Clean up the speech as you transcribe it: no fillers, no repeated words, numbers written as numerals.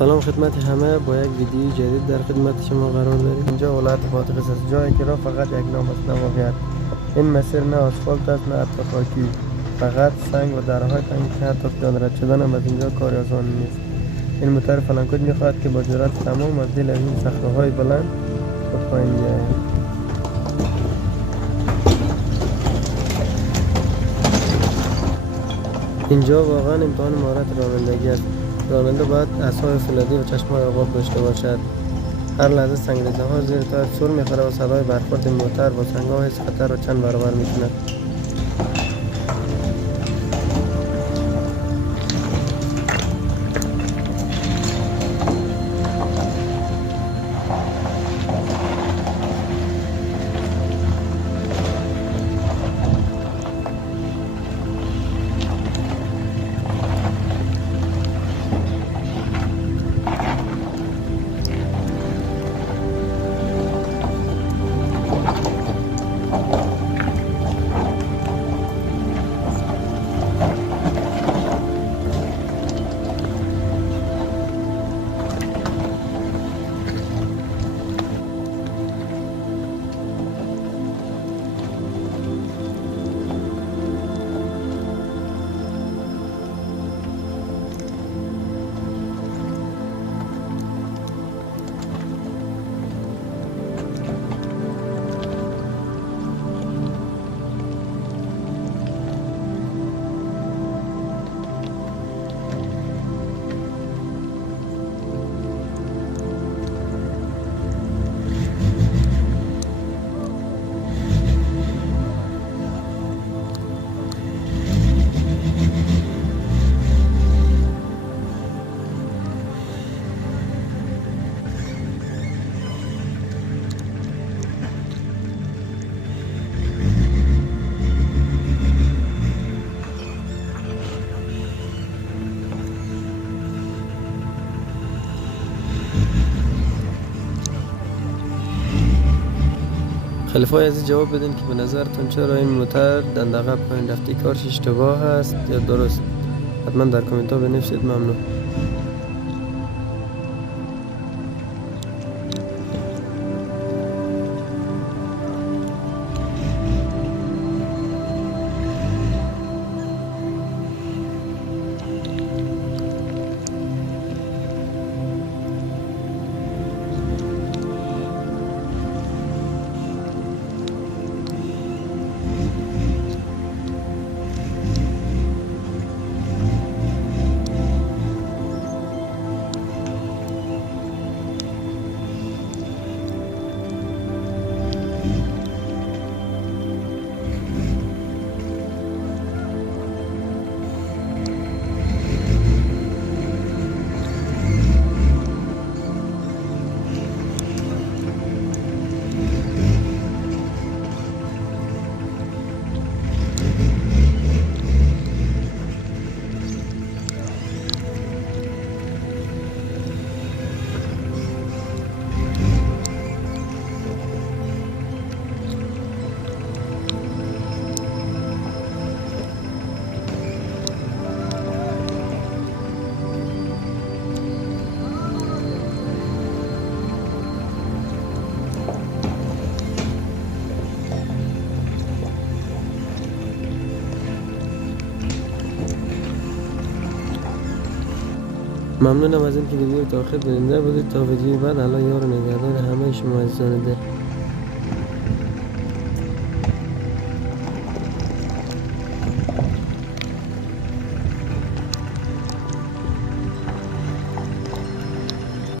سلام خدمت همه، با یک ویدیوی جدید در خدمت شما قرار داریم. اینجا ولایت بادغیس است، جایی که را فقط یک نام است، نه واقعیت. این مسیر نه آسفالت است نه حتی خاکی، فقط سنگ و درهای تنگ که حتی پیاده رد شدن هم از اینجا کار آسان نیست. این موتر فلانکوج میخواهد که با جرأت تمام از دل این صخره‌های بلند به پایین بیاید. اینجا واقعا امتحان مهارت رانندگی است. راننده باید اعصاب فولادی و چشم‌های آباب داشته باشد. هر لحظه سنگریزه‌ها زیر تایش سر می‌خورد و صدای برخورد موتر با سنگ‌ها حس خطر را چند برابر می‌کند. خلیفای عزیز جواب بدین که به نظرتون چرا این موتر دندقه پایین رفتی کارش اشتباه است یا درست؟ حتما در کامنت ها بنویسید. ممنون. ممنونم از اینکه ویدیو تا آخر بیننده بودید. تا ویدیو بعد، الله یار و نگهدار همه شما عزیزان دل.